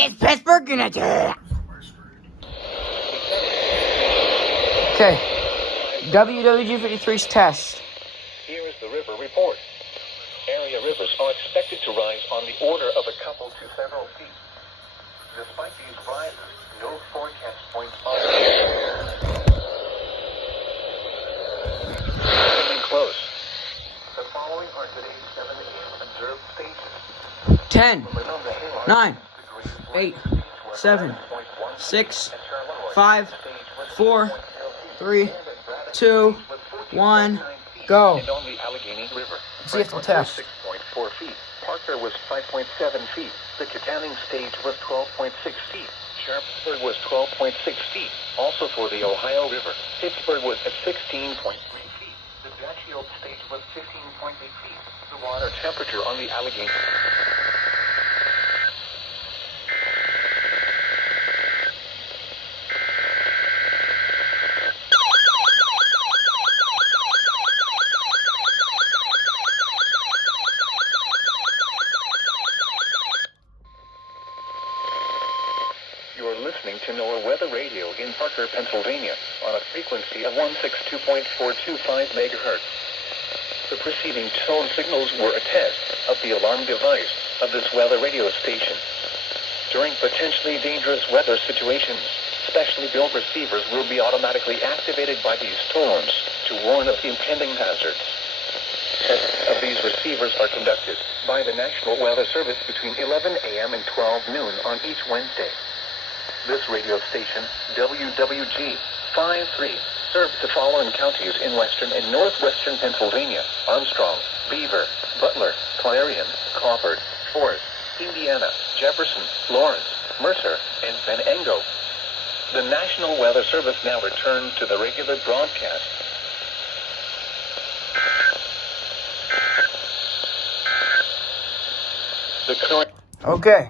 It's Pittsburgh United. Okay. WWG53's test. Here is the river report. Area rivers are expected to rise on the order of a couple to several feet. Despite these rises, no forecast points are coming close. The following are today's 7 a.m. observed stages. 10, 9, 8, 7, 6, 5, 4, 3, 2, 1, go. And on the Allegheny River, See if they'll test. 6.4 feet. Parker was 5.7 feet. The Katanning stage was 12.6 feet. Sharpsburg was 12.6 feet. Also for the Ohio River, Pittsburgh was at 16.3 feet. The Dutchfield stage was 15.8 feet. The water temperature on the Allegheny. You're listening to NOAA Weather Radio in Parker, Pennsylvania, on a frequency of 162.425 megahertz. The preceding tone signals were a test of the alarm device of this weather radio station. During potentially dangerous weather situations, specially built receivers will be automatically activated by these tones to warn of impending hazards. Tests of these receivers are conducted by the National Weather Service between 11 a.m. and 12 noon on each Wednesday. This radio station, WWG53, serves the following counties in western and northwestern Pennsylvania: Armstrong, Beaver, Butler, Clarion, Crawford, Forest, Indiana, Jefferson, Lawrence, Mercer, and Venango. The National Weather Service now returns to the regular broadcast. The current... Okay.